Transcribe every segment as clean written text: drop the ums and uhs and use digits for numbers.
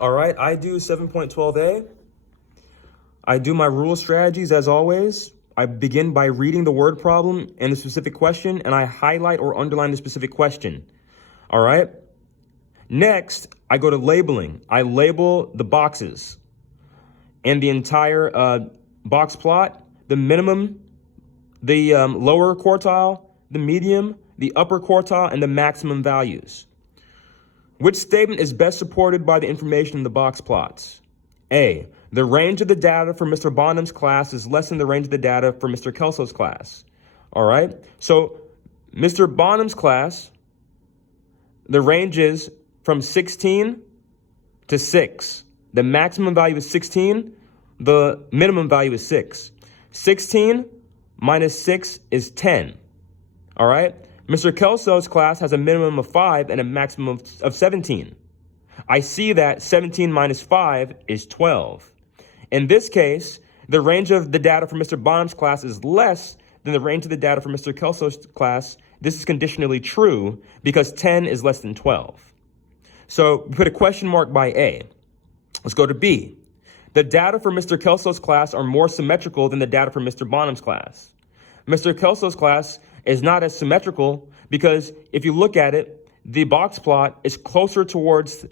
All right, I do 7.12a. I do my rule strategies as always. I begin by reading the word problem and the specific question, and I highlight or underline the specific question. All right. Next, I go to labeling. I label the boxes and the entire box plot, the minimum, the lower quartile, the medium, the upper quartile, and the maximum values. Which statement is best supported by the information in the box plots? A, the range of the data for Mr. Bonham's class is less than the range of the data for Mr. Kelso's class. All right, so Mr. Bonham's class, the range is from 16 to 6. The maximum value is 16. The minimum value is 6. 16 minus 6 is 10. All right, Mr. Kelso's class has a minimum of 5 and a maximum of 17. I see that 17 minus 5 is 12. In this case, the range of the data for Mr. Bonham's class is less than the range of the data for Mr. Kelso's class. This is conditionally true because 10 is less than 12. So we put a question mark by A. Let's go to B. The data for Mr. Kelso's class are more symmetrical than the data for Mr. Bonham's class. Mr. Kelso's class is not as symmetrical because if you look at it, the box plot is closer towards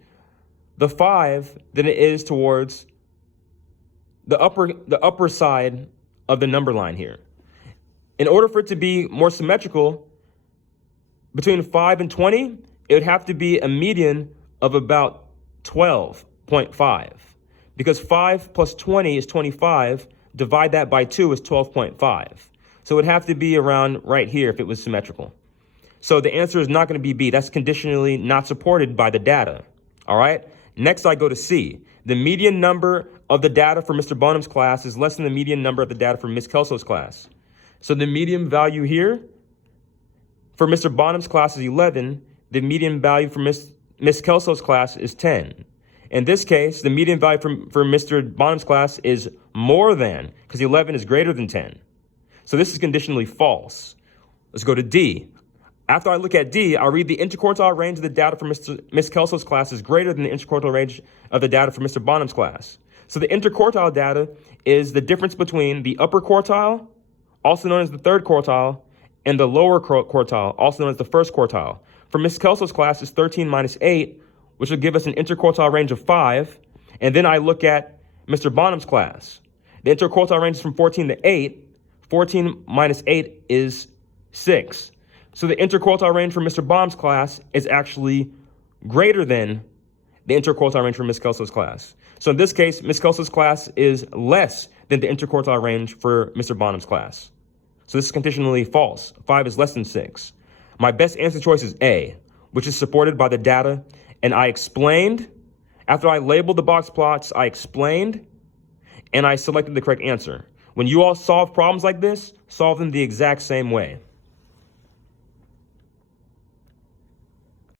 the 5 than it is towards the upper side of the number line here. In order for it to be more symmetrical, between 5 and 20, it would have to be a median of about 12.5. Because 5 plus 20 is 25, divide that by 2 is 12.5. So it would have to be around right here if it was symmetrical. So the answer is not going to be B. That's conditionally not supported by the data. All right. Next, I go to C. The median number of the data for Mr. Bonham's class is less than the median number of the data for Ms. Kelso's class. So the median value here for Mr. Bonham's class is 11. The median value for Ms. Kelso's class is 10. In this case, the median value for Mr. Bonham's class is more than, because 11 is greater than 10. So this is conditionally false. Let's go to D. After I look at D, I'll read the interquartile range of the data for Ms. Kelso's class is greater than the interquartile range of the data for Mr. Bonham's class. So the interquartile data is the difference between the upper quartile, also known as the third quartile, and the lower quartile, also known as the first quartile. For Ms. Kelso's class is 13 minus 8, which will give us an interquartile range of 5. And then I look at Mr. Bonham's class. The interquartile range is from 14 to 8. 14 minus 8 is 6. So the interquartile range for Mr. Bonham's class is actually greater than the interquartile range for Ms. Kelso's class. So in this case, Ms. Kelso's class is less than the interquartile range for Mr. Bonham's class. So this is conditionally false. 5 is less than 6. My best answer choice is A, which is supported by the data. And I explained, after I labeled the box plots, I explained, and I selected the correct answer. When you all solve problems like this, solve them the exact same way.